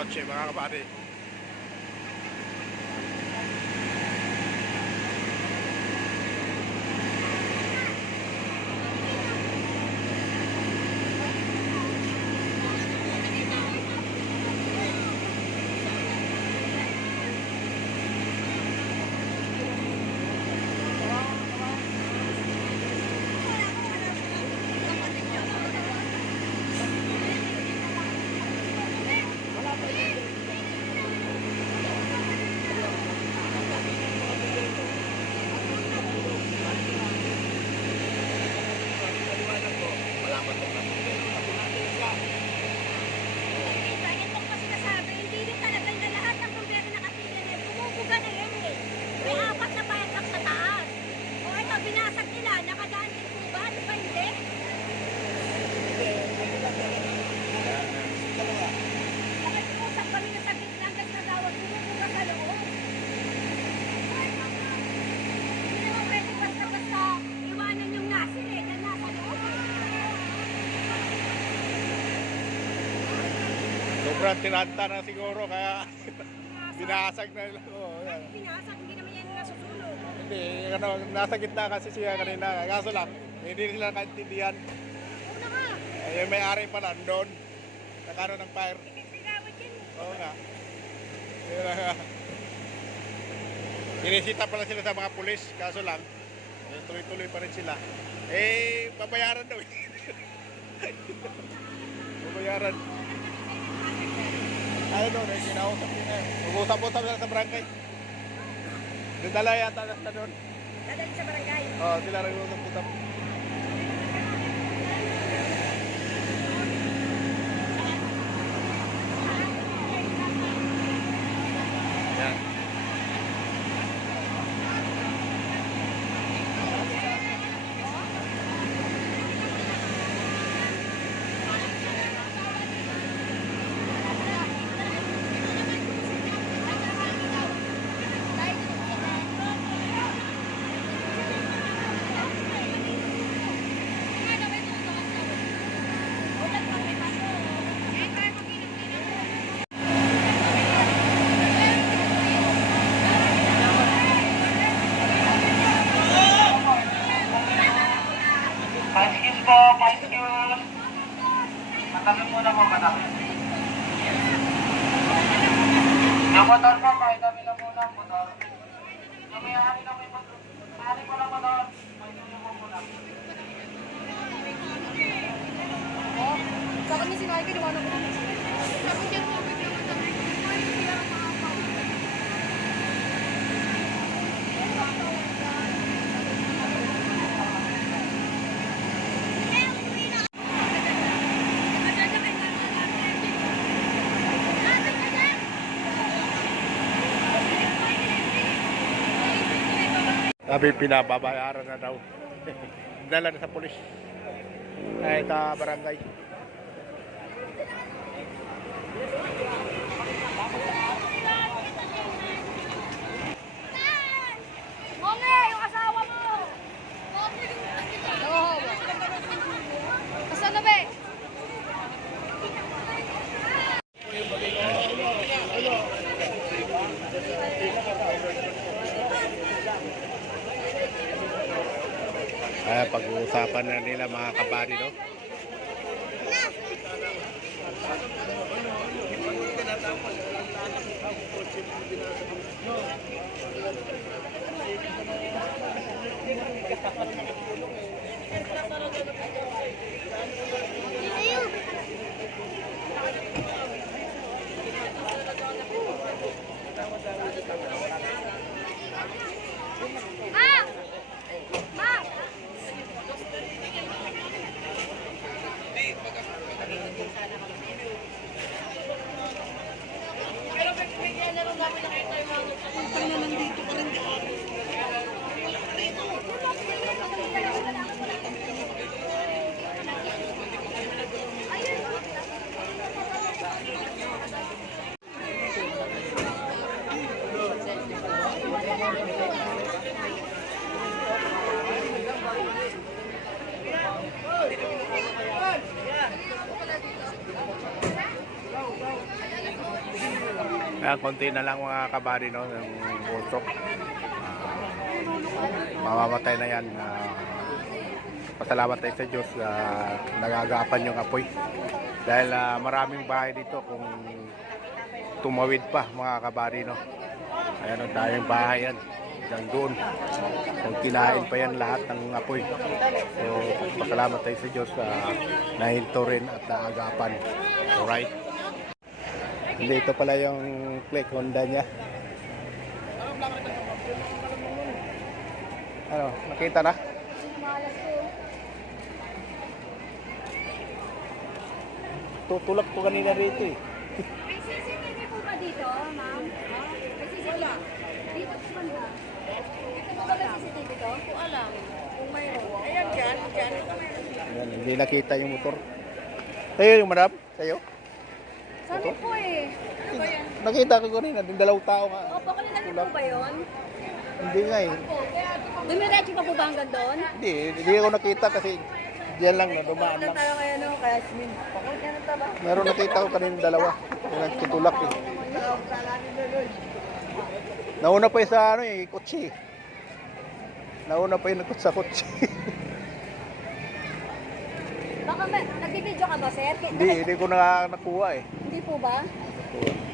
kotse mga kabady. Sobrang tiranta na siguro kaya binasag na nila. Oh, yan. Binasag, hindi naman yan nasusunog. Hindi, ano, nasa gitna kasi siya kanina. Kaso lang, hindi nila nakaintindihan. Una nga. Yung may-ari pa nandun. Nakano ng fire. Pinagawad yan. Oo nga. Yun na nga. Inisita pala sila sa mga pulis. Kaso lang, tuloy-tuloy pa rin sila. Eh, babayaran daw. Babayaran. Ayun doon, kinausap nila. Mag-usap-usap sila sa barangay. Dala yata na doon. Dadali sa barangay. Oo, sila nag-usap-usap. Yan. Excuse po, excuse. Matabi muna po, matabi. Yung motor po, paitabi lang muna ang motor. Yung may-ari lang may motor. May-ari po lang motor. Paitabi lang po muna. Bakit niya sinabi ko, naman ako. Bakit niya po, Sabi pinababayaran na daw. Dala na sa pulis. Ay, sa barangay. Monge, yung asawa mo! Oo. Kasano ba? Pag-uusapan na nila mga kabady, no? Yan, konti na lang mga kabady, no, yung usok. Mamamatay na yan. Pasalamat tayo sa Diyos na nagagapan yung apoy. Dahil maraming bahay dito kung tumawid pa mga kabady, no. Ayan ang daming bahay yan. Hanggang doon. Kung kinain pa yan lahat ng apoy. So, pasalamat tayo sa Diyos na nahinto rin at naagapan. Alright. Hindi, ito pala yung click Honda niya. Ano, nakita na? Malas ko. Tutulak ko kanina rito eh. May CCTV po ba dito, ma'am? May CCTV? Dito po banda. Dito po ba may CCTV to? Kung alam. Kung mayroon. Ayan, dyan. Ayan, hindi nakita yung motor. Sa'yo yung madam? Sa'yo? Sabi po eh. Nakita ko kanina, yung dalawang tao nga. Opo, kanina din po ba yun? Hindi nga eh. Dumiretso pa po ba hanggang doon? Hindi ako nakita kasi diyan lang, no, dumaan lang. Tayo kaya no, kaya Asmin. Pakul na taba. Meron nakita ko kanina dalawa. Yung nagtutulak eh. Nauna pa yung sa ano eh, kotse. Nauna pa yung sa kotse. Baka nagbibideo ka ba, sir? Hindi ko na nakuha eh. Hindi po ba? Nakuha.